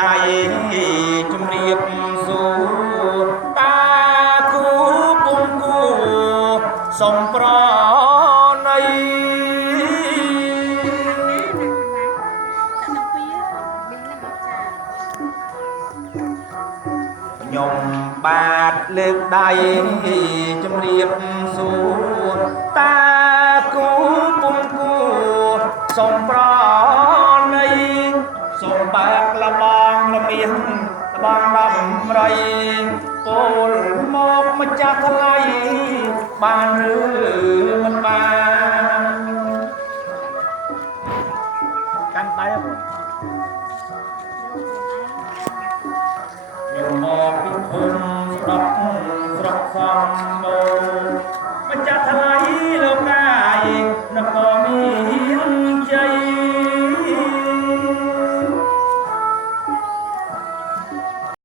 ដៃជំរាបសួរតាគូពុំគូសំប្រណីខ្ញុំបាទលើកដៃជំរាបសួរតាគូពុំគូសំប្រណីសូមបាក់លបងលមៀនលបងដំរីពលមកម្ចាស់ថ្លៃបានឬមិនបានកាន់ដៃបងខ្ញុំមកពីភូមិស្រុកសំបូ